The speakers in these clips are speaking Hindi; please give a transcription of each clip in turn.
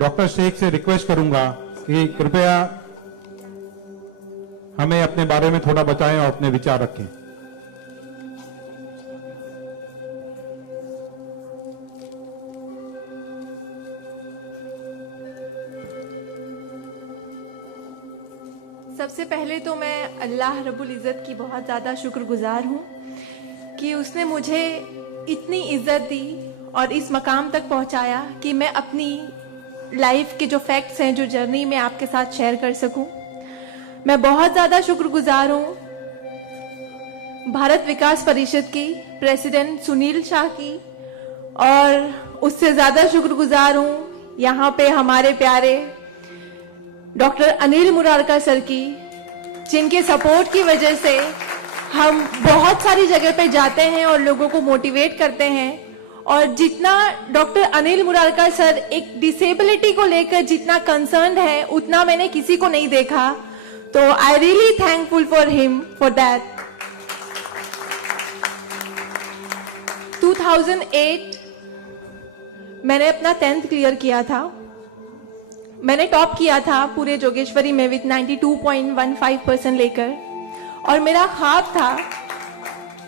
डॉक्टर शेख से रिक्वेस्ट करूंगा कि कृपया हमें अपने बारे में थोड़ा बताएं और अपने विचार रखें। सबसे पहले तो मैं अल्लाह रब्बुल इज़्ज़त की बहुत ज़्यादा शुक्रगुजार हूँ कि उसने मुझे इतनी इज़्ज़त दी और इस मकाम तक पहुँचाया कि मैं अपनी लाइफ के जो फैक्ट्स हैं, जो जर्नी में आपके साथ शेयर कर सकूं। मैं बहुत ज़्यादा शुक्रगुजार हूँ भारत विकास परिषद की प्रेसिडेंट सुनील शाह की, और उससे ज़्यादा शुक्रगुजार हूँ यहाँ पे हमारे प्यारे डॉक्टर अनिल मुरारका सर की, जिनके सपोर्ट की वजह से हम बहुत सारी जगह पे जाते हैं और लोगों को मोटिवेट करते हैं। और जितना डॉक्टर अनिल मुरारका सर एक डिसेबिलिटी को लेकर जितना कंसर्न है, उतना मैंने किसी को नहीं देखा। तो I really thankful for him for that. 2008 मैंने अपना 10th क्लियर किया था। मैंने टॉप किया था पूरे जोगेश्वरी में विद 92.15% लेकर, और मेरा ख्वाब था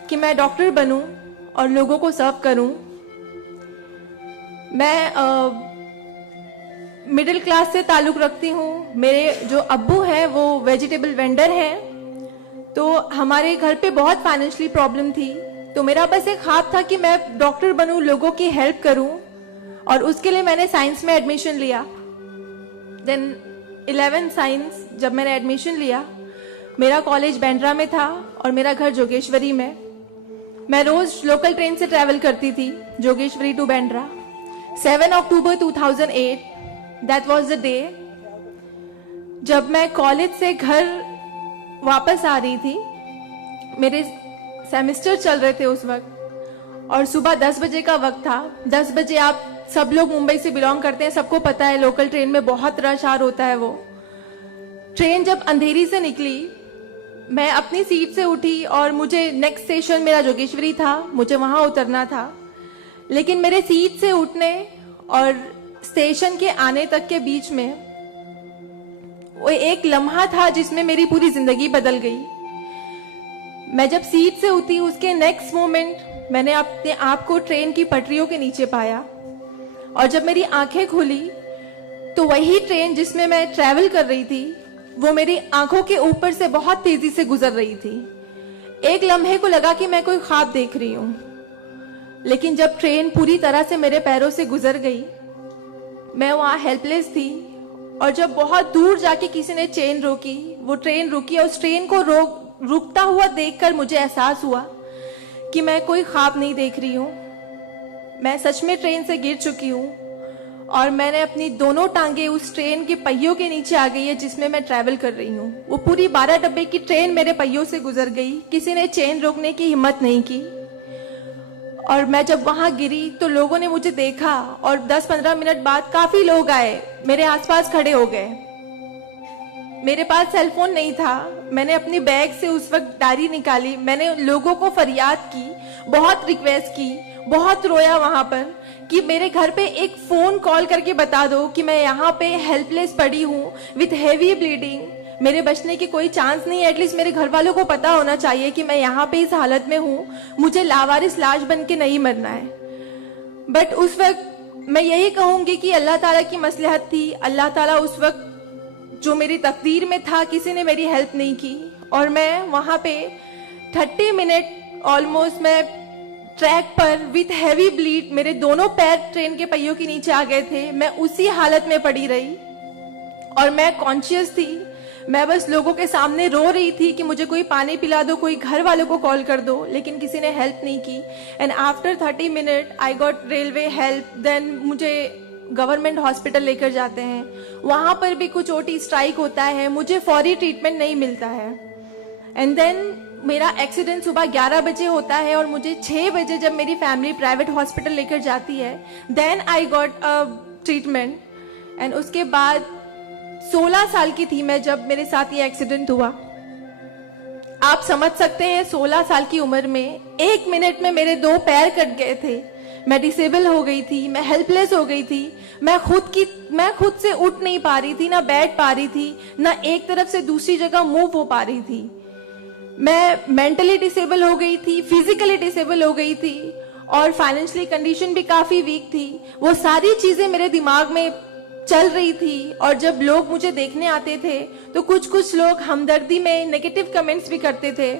कि मैं डॉक्टर बनूं और लोगों को सर्व करूं। मैं मिडिल क्लास से ताल्लुक रखती हूँ। मेरे जो अब्बू हैं वो वेजिटेबल वेंडर हैं, तो हमारे घर पे बहुत फाइनेंशियली प्रॉब्लम थी। तो मेरा बस एक ख्वाब था कि मैं डॉक्टर बनूं, लोगों की हेल्प करूं, और उसके लिए मैंने साइंस में एडमिशन लिया। देन 11 साइंस जब मैंने एडमिशन लिया, मेरा कॉलेज बैंड्रा में था और मेरा घर जोगेश्वरी में। मैं रोज लोकल ट्रेन से ट्रैवल करती थी Jogeshwari to Bandra. 7 October 2008 that was the day जब मैं कॉलेज से घर वापस आ रही थी। मेरे सेमेस्टर चल रहे थे उस वक्त, और सुबह 10 बजे का वक्त था। 10 बजे आप सब लोग मुंबई से बिलोंग करते हैं, सबको पता है लोकल ट्रेन में बहुत रश आर होता है। वो ट्रेन जब अंधेरी से निकली, मैं अपनी सीट से उठी और मुझे नेक्स्ट स्टेशन मेरा जोगेश्वरी था, मुझे वहां उतरना था। लेकिन मेरे सीट से उठने और स्टेशन के आने तक के बीच में वो एक लम्हा था जिसमें मेरी पूरी जिंदगी बदल गई। मैं जब सीट से उठी, उसके नेक्स्ट मोमेंट मैंने अपने आप को ट्रेन की पटरियों के नीचे पाया, और जब मेरी आंखें खुली तो वही ट्रेन जिसमें मैं ट्रैवल कर रही थी वो मेरी आंखों के ऊपर से बहुत तेजी से गुजर रही थी। एक लम्हे को लगा कि मैं कोई ख्वाब देख रही हूं, लेकिन जब ट्रेन पूरी तरह से मेरे पैरों से गुजर गई, मैं वहां हेल्पलेस थी। और जब बहुत दूर जाके किसी ने चेन रोकी, वो ट्रेन रुकी, और उस ट्रेन को रुकता हुआ देखकर मुझे एहसास हुआ कि मैं कोई ख्वाब नहीं देख रही हूं, मैं सच में ट्रेन से गिर चुकी हूं, और मैंने अपनी दोनों टांगे उस ट्रेन के पहियों के नीचे आ गई है जिसमें मैं ट्रैवल कर रही हूं। वो पूरी 12 डब्बे की ट्रेन मेरे पहियों से गुजर गई, किसी ने चेन रोकने की हिम्मत नहीं की। और मैं जब वहां गिरी तो लोगों ने मुझे देखा, और 10-15 मिनट बाद काफी लोग आए, मेरे आसपास खड़े हो गए। मेरे पास सेलफोन नहीं था। मैंने अपनी बैग से उस वक्त डायरी निकाली, मैंने लोगों को फरियाद की, बहुत रिक्वेस्ट की, बहुत रोया वहां पर कि मेरे घर पे एक फोन कॉल करके बता दो कि मैं यहाँ पे हेल्पलेस पड़ी हूँ विथ हेवी ब्लीडिंग, मेरे बचने की कोई चांस नहीं है। एटलीस्ट मेरे घर वालों को पता होना चाहिए कि मैं यहाँ पे इस हालत में हूँ, मुझे लावारिस लाश बन के नहीं मरना है। बट उस वक्त मैं यही कहूंगी कि अल्लाह ताला की मसलहत थी। अल्लाह ताला उस वक्त जो मेरी तकदीर में था, किसी ने मेरी हेल्प नहीं की, और मैं वहां पे 30 मिनट ऑलमोस्ट मैं ट्रैक पर विथ हैवी ब्लीड, मेरे दोनों पैर ट्रेन के पहियों के नीचे आ गए थे। मैं उसी हालत में पड़ी रही और मैं कॉन्शियस थी। मैं बस लोगों के सामने रो रही थी कि मुझे कोई पानी पिला दो, कोई घर वालों को कॉल कर दो, लेकिन किसी ने हेल्प नहीं की। And after 30 minute I got railway help. Then मुझे गवर्नमेंट हॉस्पिटल लेकर जाते हैं, वहां पर भी कुछ ओटी स्ट्राइक होता है, मुझे फौरी ट्रीटमेंट नहीं मिलता है। एंड देन मेरा एक्सीडेंट सुबह 11 बजे होता है और मुझे 6 बजे जब मेरी फैमिली प्राइवेट हॉस्पिटल लेकर जाती है, then I got a treatment. And उसके बाद 16 साल की थी मैं जब मेरे साथ ये एक्सीडेंट हुआ। आप समझ सकते हैं 16 साल की उम्र में 1 मिनट में मेरे 2 पैर कट गए थे, मैं डिसेबल हो गई थी, मैं हेल्पलेस हो गई थी, मैं खुद से उठ नहीं पा रही थी, ना बैठ पा रही थी, ना एक तरफ से दूसरी जगह मूव हो पा रही थी। मैं मेंटली डिसेबल हो गई थी, फिजिकली डिसेबल हो गई थी और फाइनेंशियली कंडीशन भी काफी वीक थी। वो सारी चीजें मेरे दिमाग में चल रही थी और जब लोग मुझे देखने आते थे तो कुछ लोग हमदर्दी में नेगेटिव कमेंट्स भी करते थे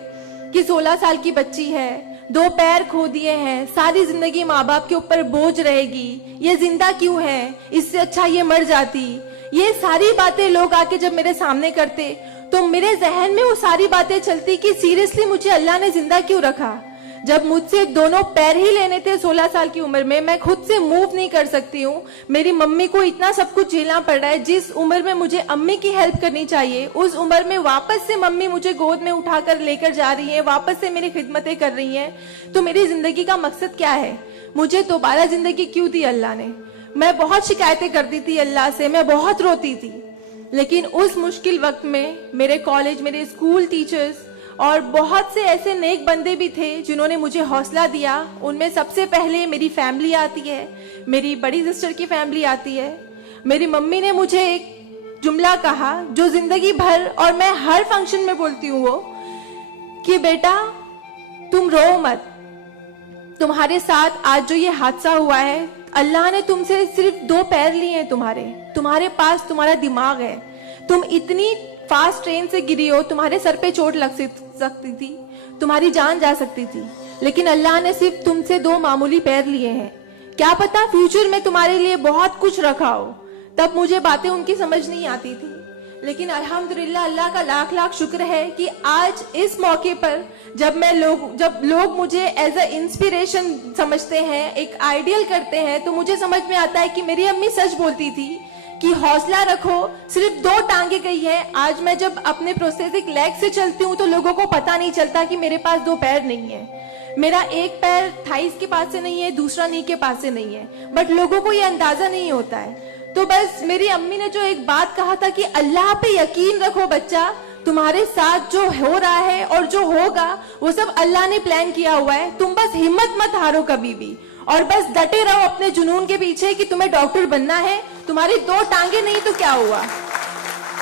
कि 16 साल की बच्ची है, 2 पैर खो दिए हैं, सारी जिंदगी माँ बाप के ऊपर बोझ रहेगी, ये जिंदा क्यों है, इससे अच्छा ये मर जाती। ये सारी बातें लोग आके जब मेरे सामने करते तो मेरे जहन में वो सारी बातें चलती कि सीरियसली मुझे अल्लाह ने जिंदा क्यों रखा। जब मुझसे दोनों पैर ही लेने थे 16 साल की उम्र में, मैं खुद से मूव नहीं कर सकती हूँ, मेरी मम्मी को इतना सब कुछ झेलना पड़ रहा है। जिस उम्र में मुझे अम्मी की हेल्प करनी चाहिए उस उम्र में वापस से मम्मी मुझे गोद में उठाकर लेकर जा रही है, वापस से मेरी खिदमतें कर रही हैं। तो मेरी जिंदगी का मकसद क्या है? मुझे दोबारा जिंदगी क्यों दी अल्लाह ने? मैं बहुत शिकायतें करती थी अल्लाह से, मैं बहुत रोती थी, लेकिन उस मुश्किल वक्त में मेरे कॉलेज, मेरे स्कूल टीचर्स और बहुत से ऐसे नेक बंदे भी थे जिन्होंने मुझे हौसला दिया। उनमें सबसे पहले मेरी फैमिली आती है, मेरी बड़ी सिस्टर की फैमिली आती है। मेरी मम्मी ने मुझे एक जुमला कहा जो जिंदगी भर और मैं हर फंक्शन में बोलती हूँ, वो कि बेटा तुम रो मत, तुम्हारे साथ आज जो ये हादसा हुआ है, अल्लाह ने तुमसे सिर्फ 2 पैर लिए हैं, तुम्हारे पास तुम्हारा दिमाग है, तुम इतनी फास्ट ट्रेन से गिरी हो, तुम्हारे सर पे चोट लग सकती थी, तुम्हारी जान जा सकती थी, लेकिन अल्लाह ने सिर्फ तुमसे 2 मामूली पैर लिए हैं। क्या पता फ्यूचर में तुम्हारे लिए बहुत कुछ रखा हो। तब मुझे बातें उनकी समझ नहीं आती थी, लेकिन अल्हम्दुलिल्लाह अल्लाह का लाख लाख शुक्र है कि आज इस मौके पर जब लोग मुझे एज अ इंस्पिरेशन समझते हैं, एक आइडियल करते हैं, तो मुझे समझ में आता है कि मेरी अम्मी सच बोलती थी कि हौसला रखो, सिर्फ 2 टांगे गई है। आज मैं जब अपने प्रोस्थेटिक लेग से चलती हूँ तो लोगों को पता नहीं चलता कि मेरे पास 2 पैर नहीं है, मेरा एक पैर थाइस के पास से नहीं है, दूसरा नी के पास से नहीं है, बट लोगों को ये अंदाजा नहीं होता है। तो बस मेरी अम्मी ने जो एक बात कहा था कि अल्लाह पे यकीन रखो बच्चा, तुम्हारे साथ जो हो रहा है और जो होगा वो सब अल्लाह ने प्लान किया हुआ है, तुम बस हिम्मत मत हारो कभी भी और बस डटे रहो अपने जुनून के पीछे कि तुम्हें डॉक्टर बनना है। तुम्हारी 2 टांगे नहीं तो क्या हुआ,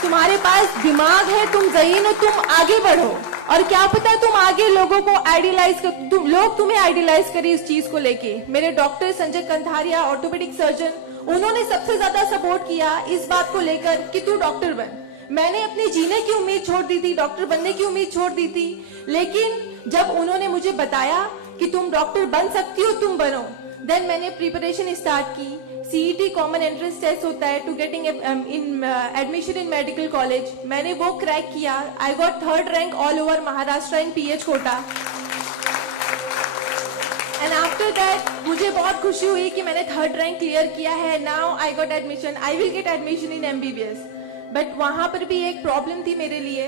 तुम्हारे पास दिमाग है, तुम ज़हीन हो, तुम आगे बढ़ो। और क्या पता तुम आगे लोगों को आइडियलाइज कर, लोग तुम्हें आइडियलाइज करें इस चीज को लेके। मेरे doctor Sanjay Kantharia, orthopaedic surgeon, उन्होंने सबसे ज्यादा सपोर्ट किया इस बात को लेकर कि तू डॉक्टर बन। मैंने अपनी जीने की उम्मीद छोड़ दी थी, डॉक्टर बनने की उम्मीद छोड़ दी थी, लेकिन जब उन्होंने मुझे बताया कि तुम डॉक्टर बन सकती हो, तुम बनो, देन मैंने प्रिपरेशन स्टार्ट की। सीईटी कॉमन एंट्रेंस टेस्ट होता है to getting admission in medical college, मैंने वो क्रैक किया। I got 3rd rank all over Maharashtra in PH quota. And after that मुझे बहुत खुशी हुई कि मैंने 3rd रैंक क्लियर किया है। Now I got admission, I will get admission in MBBS. But वहां पर भी एक प्रॉब्लम थी मेरे लिए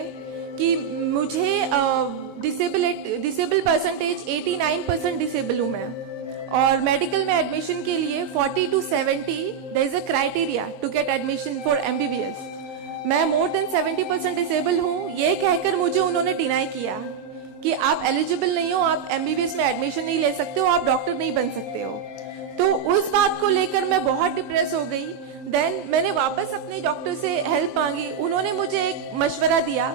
कि मुझे डिसेबल परसेंटेज 89% डिसेबल हूं मैं, और मेडिकल में एडमिशन के लिए 40 to 70 there is a criteria to get admission for MBBS. मैं मोर देन 70% डिसेबल हूँ, ये कहकर मुझे उन्होंने डिनाई किया कि आप एलिजिबल नहीं हो, आप एमबीबीएस में एडमिशन नहीं ले सकते हो, आप डॉक्टर नहीं बन सकते हो। तो उस बात को लेकर मैं बहुत डिप्रेस हो गई। देन मैंने वापस अपने डॉक्टर से हेल्प मांगी, उन्होंने मुझे एक मशवरा दिया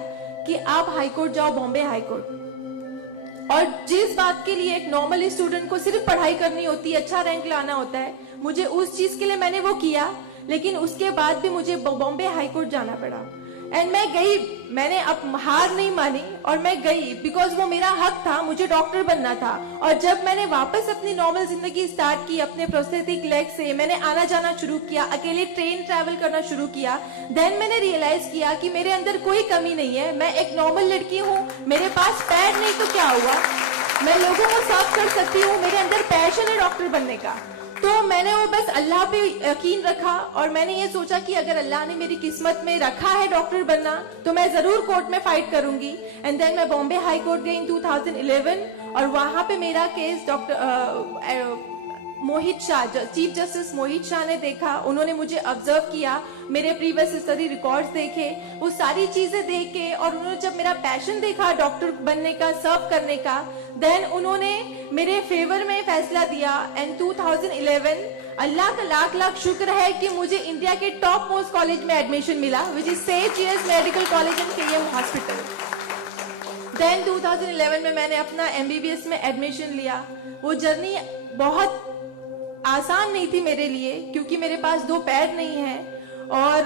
कि आप हाईकोर्ट जाओ, बॉम्बे हाईकोर्ट। और जिस बात के लिए एक नॉर्मल स्टूडेंट को सिर्फ पढ़ाई करनी होती है, अच्छा रैंक लाना होता है, मुझे उस चीज के लिए मैंने वो किया, लेकिन उसके बाद भी मुझे बॉम्बे हाईकोर्ट जाना पड़ा। एंड मैं गई, मैंने अब हार नहीं मानी और मैं गई, बिकॉज वो मेरा हक था, मुझे डॉक्टर बनना था। और जब मैंने वापस अपनी नॉर्मल जिंदगी स्टार्ट की अपने प्रोस्थेटिक लेग से, मैंने आना जाना शुरू किया, अकेले ट्रेन ट्रैवल करना शुरू किया, देन मैंने रियलाइज किया कि मेरे अंदर कोई कमी नहीं है, मैं एक नॉर्मल लड़की हूँ, मेरे पास पैर नहीं तो क्या हुआ, मैं लोगों को सर्व कर सकती हूँ, मेरे अंदर पैशन है डॉक्टर बनने का। तो मैंने वो बस अल्लाह पे यकीन रखा और मैंने ये सोचा कि अगर अल्लाह ने मेरी किस्मत में रखा है डॉक्टर बनना तो मैं जरूर कोर्ट में फाइट करूंगी। एंड देन मैं बॉम्बे हाई कोर्ट गई इन 2011 और वहां पे मेरा केस मोहित शाह, चीफ जस्टिस मोहित शाह ने देखा, उन्होंने मुझे ऑब्जर्व किया, मेरे प्रीवियस स्टडी रिकॉर्ड्स देखे, वो सारी चीजें देख के, और उन्होंने जब मेरा पैशन देखा डॉक्टर बनने का, सर्व करने का, देन उन्होंने मेरे फेवर में फैसला दिया। एंड 2011 अल्लाह का लाख लाख शुक्र है कि मुझे इंडिया के टॉप मोस्ट कॉलेज में एडमिशन मिला, which is Seth GS medical college and KM hospital. Then 2011 में मैंने अपना एमबीबीएस में एडमिशन लिया। वो जर्नी बहुत आसान नहीं थी मेरे लिए, क्योंकि मेरे पास दो पैर नहीं है, और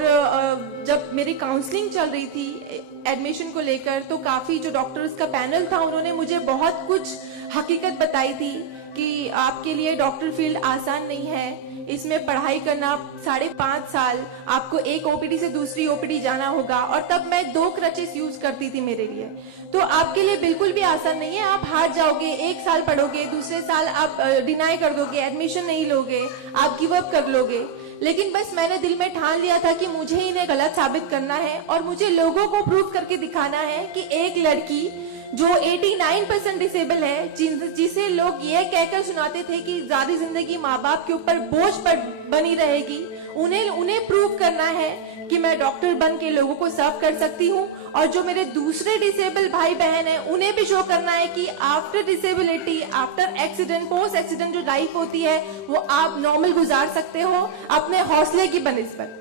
जब मेरी काउंसलिंग चल रही थी एडमिशन को लेकर, तो काफी जो डॉक्टर्स का पैनल था उन्होंने मुझे बहुत कुछ हकीकत बताई थी कि आपके लिए डॉक्टर फील्ड आसान नहीं है, इसमें पढ़ाई करना 5.5 साल, आपको एक ओपीडी से दूसरी ओपीडी जाना होगा, और तब मैं 2 क्रचेस यूज करती थी मेरे लिए। तो आपके लिए बिल्कुल भी आसान नहीं है, आप हार जाओगे, 1 साल पढ़ोगे, दूसरे साल आप डिनाई कर दोगे, एडमिशन नहीं लोगे, आप गिव अप कर लोगे। लेकिन बस मैंने दिल में ठान लिया था कि मुझे इन्हें गलत साबित करना है, और मुझे लोगों को प्रूव करके दिखाना है कि एक लड़की जो 89% डिसेबल है, जिसे लोग ये कहकर सुनाते थे कि सारी जिंदगी माँ बाप के ऊपर बोझ पर बनी रहेगी, उन्हें प्रूव करना है कि मैं डॉक्टर बन के लोगों को सर्व कर सकती हूँ। और जो मेरे दूसरे डिसेबल भाई बहन हैं, उन्हें भी शो करना है कि after disability, after accident, post accident जो लाइफ होती है वो आप नॉर्मल गुजार सकते हो अपने हौसले की बनिस्बत।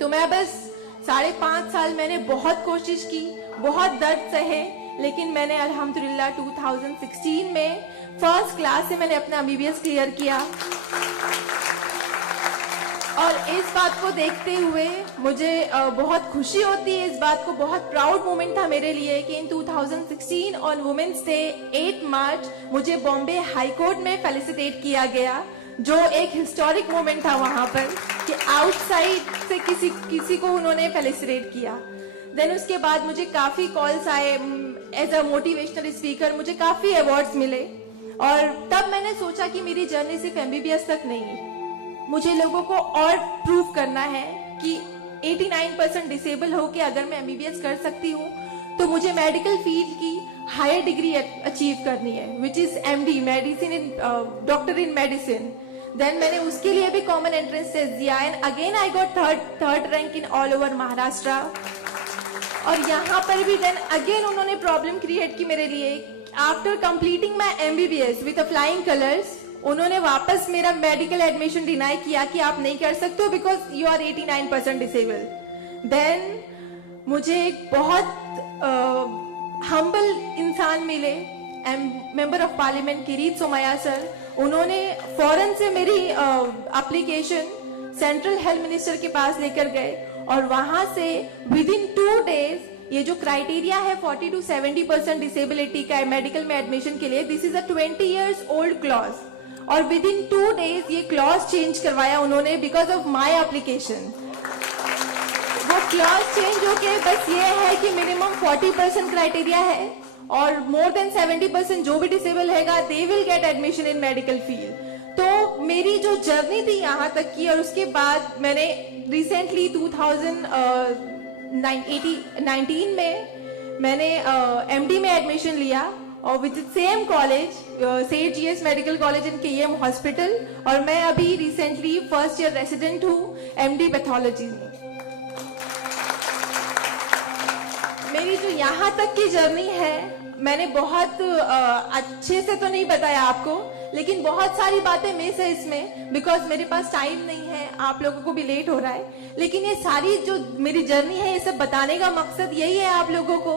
तो मैं बस 5.5 साल मैंने बहुत कोशिश की, बहुत दर्द सहे, लेकिन मैंने अल्हम्दुलिल्लाह 2016 में फर्स्ट क्लास से मैंने अपना एमबीबीएस क्लियर किया। और इस बात को देखते हुए मुझे बहुत खुशी होती है, इस बात को बहुत प्राउड मोमेंट था मेरे लिए कि इन 2016 ऑन वुमेन्स डे 8 मार्च मुझे बॉम्बे हाई कोर्ट में फेलिसिटेट किया गया, जो एक हिस्टोरिक मोमेंट था वहां पर कि आउटसाइड से किसी को उन्होंने फेलिसिटेट किया। देन उसके बाद मुझे काफी कॉल्स आए एज अ मोटिवेशनल स्पीकर, मुझे काफी अवार्ड्स मिले, और तब मैंने सोचा कि मेरी जर्नी सिर्फ एमबीबीएस तक नहीं, मुझे लोगों को और प्रूव करना है कि 89% डिसेबल हो के अगर मैं एमबीबीएस कर सकती हूँ, तो मुझे मेडिकल फील्ड की हायर डिग्री अचीव करनी है, which is MD, medicine in doctor in medicine. Then मैंने उसके लिए भी कॉमन एंट्रेंस टेस्ट दिया, and again I got third rank in all over Maharashtra. और यहाँ पर भी देन अगेन उन्होंने प्रॉब्लम क्रिएट की मेरे लिए। After completing my MBBS with flying colours, उन्होंने वापस मेरा मेडिकल एडमिशन डिनाई किया कि आप नहीं कर सकते हो because you are 89% disable. Then मुझे एक बहुत हम्बल इंसान मिले, member of parliament Kirit Somaiya sir, उन्होंने फौरन से मेरी एप्लीकेशन सेंट्रल हेल्थ मिनिस्टर के पास लेकर गए, और वहां से विद इन 2 डेज ये जो क्राइटेरिया है 40 to 70% डिसेबिलिटी का मेडिकल में एडमिशन के लिए, this is a 20 years old clause, और विद इन 2 डेज ये क्लॉज चेंज करवाया उन्होंने बिकॉज ऑफ माई एप्लीकेशन। वो क्लॉज चेंज होके बस ये है कि मिनिमम 40% क्राइटेरिया है, और मोर देन 70% जो भी डिसेबल हैगा they will get admission in medical field. तो मेरी जो जर्नी थी यहाँ तक की, और उसके बाद मैंने रिसेंटली 2019 में मैंने एमडी में एडमिशन लिया, और with same college Seth GS medical college and KM hospital, और मैं अभी रिसेंटली फर्स्ट ईयर रेसिडेंट हूँ एमडी पैथोलॉजी में। मेरी जो यहाँ तक की जर्नी है, मैंने बहुत अच्छे से तो नहीं बताया आपको, लेकिन बहुत सारी बातें मिस है इसमें बिकॉज मेरे पास टाइम नहीं है, आप लोगों को भी लेट हो रहा है। लेकिन ये सारी जो मेरी जर्नी है, ये सब बताने का मकसद यही है आप लोगों को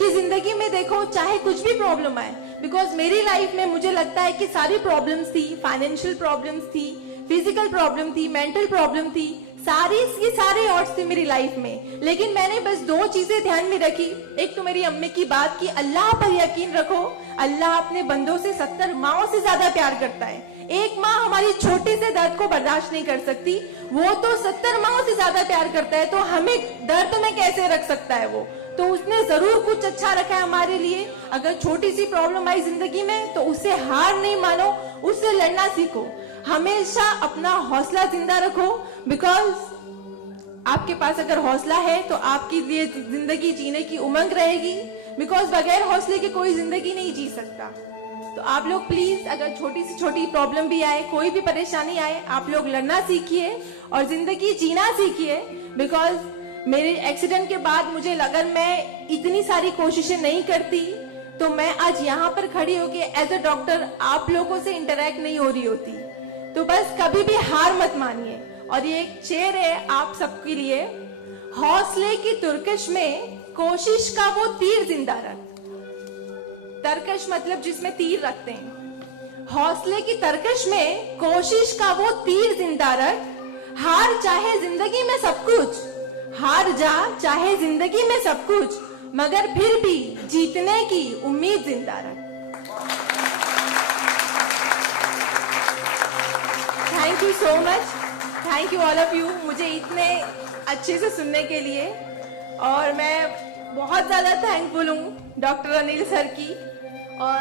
कि जिंदगी में देखो चाहे कुछ भी प्रॉब्लम आए, बिकॉज मेरी लाइफ में मुझे लगता है कि सारी प्रॉब्लम्स थी, फाइनेंशियल प्रॉब्लम्स थी, फिजिकल प्रॉब्लम थी, मेंटल प्रॉब्लम थी, सारे ऑड्स थे मेरी लाइफ में, लेकिन मैंने बस 2 चीजें ध्यान में रखी। एक तो मेरी अम्मी की बात की अल्लाह पर यकीन रखो, अल्लाह अपने बंदों से 70 माओं से ज्यादा प्यार करता है। एक माँ हमारी छोटे से दर्द को बर्दाश्त नहीं कर सकती, वो तो 70 माओं से ज्यादा प्यार करता है, तो हमें दर्द में कैसे रख सकता है वो? तो उसने जरूर कुछ अच्छा रखा है हमारे लिए। अगर छोटी सी प्रॉब्लम आई जिंदगी में तो उससे हार नहीं मानो, उससे लड़ना सीखो, हमेशा अपना हौसला जिंदा रखो, बिकॉज आपके पास अगर हौसला है तो आपकी लिए जिंदगी जीने की उमंग रहेगी, बिकॉज बगैर हौसले के कोई जिंदगी नहीं जी सकता। तो आप लोग प्लीज, अगर छोटी से छोटी प्रॉब्लम भी आए, कोई भी परेशानी आए, आप लोग लड़ना सीखिए और जिंदगी जीना सीखिए। बिकॉज मेरे एक्सीडेंट के बाद मुझे लगा मैं इतनी सारी कोशिशें नहीं करती तो मैं आज यहाँ पर खड़ी होके एज अ डॉक्टर आप लोगों से इंटरेक्ट नहीं हो रही होती। तो बस कभी भी हार मत मानिए। और ये एक शेर है आप सबके लिए, हौसले की तुर्कश में कोशिश का वो तीर जिंदा रख। तरकश मतलब जिसमें तीर रखते हैं। हौसले की तरकश में कोशिश का वो तीर जिंदा रख। हार चाहे जिंदगी में सब कुछ, हार जा चाहे जिंदगी में सब कुछ, मगर फिर भी जीतने की उम्मीद जिंदा रख। Thank you so much, thank you all of you मुझे इतने अच्छे से सुनने के लिए। और मैं बहुत ज्यादा थैंकफुल हूँ डॉक्टर अनिल सर की और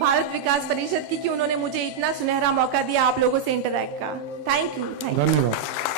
भारत विकास परिषद की कि उन्होंने मुझे इतना सुनहरा मौका दिया आप लोगों से इंटरैक्ट का। Thank you. धन्यवाद।